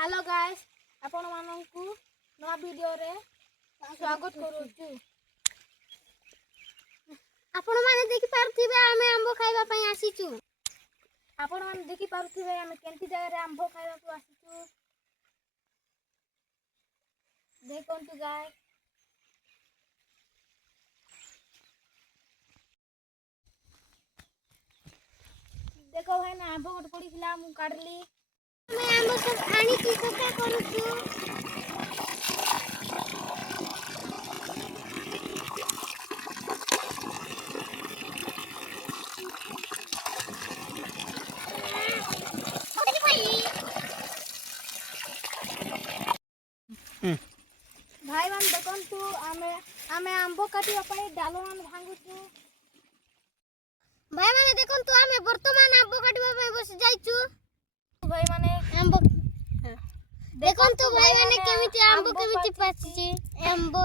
Hello guys आपण माननकु नवा video रे स्वागत करूछु। आपण माने देखि पारथिबे आमे आंबो खाइबा पई आसीचु। आपण माने देखि पारथिबे आमे केंती जगह रे आंबो खाइबा को आसीचु। देखंतु गाइस देखो भाई ना आंबो गोट पड़ीला मु काढली। मैं आंबो सब आनी की सका करूछु। भाई मान देखंतु आमे आंबो काटिबा पई डालो मान भांगुछु। भाई माने देखंतु आमे वर्तमान आंबो काटिबा पई बस जाइचु। भाई माने आंबो देखंतु भाई माने केमिति आंबो केमिति पाछि आंबो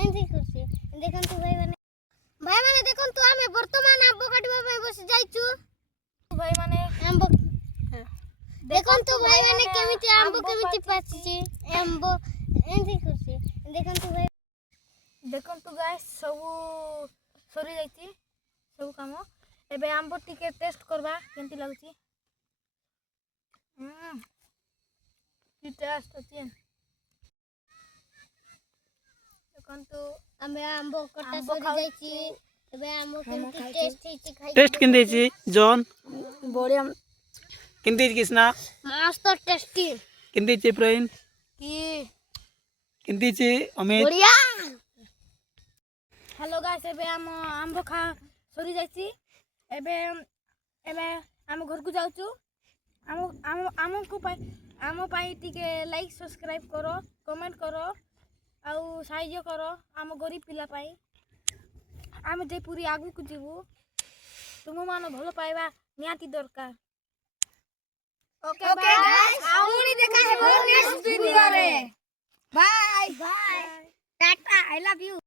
एंती करछि। देखंतु भाई माने देखंतु आमे वर्तमान आंबो काटिबा पई बस जाइचु। भाई माने आंबो देखंतु भाई माने केमिति आंबो केमिति पाछि आंबो एंती करछि। देखंतु गाइस सब सरी जाइछि सब काम। एबे आंबो टिके टेस्ट करबा केंती लागछि। की टेस्ट अछि। देखंतु आमे आंबो कटा सरी जाइछि। एबे आंबो केमिति टेस्ट हिछि खाइ टेस्ट केंदे छी जॉन बढ़िया केंदे कृष्णा मस्त टेस्टी केंदे छी प्रवीण की केंदे छी अमित बढ़िया। हेलो गाइस एबे आंबो खा सरी जाइछि। एबे हम घर को जाउछु। आम पाई टिके लाइक सब्सक्राइब करो कमेंट करो आउ साहाय्य करो आम गरीब पिला पाई। आम जे पूरी आगु को जीवु तुम मान भलो पाइबा नियाती दरकार। ओके गाइस आउनी देखा हेबो नेक्स्ट वीडियो रे। Bye bye tata I love you.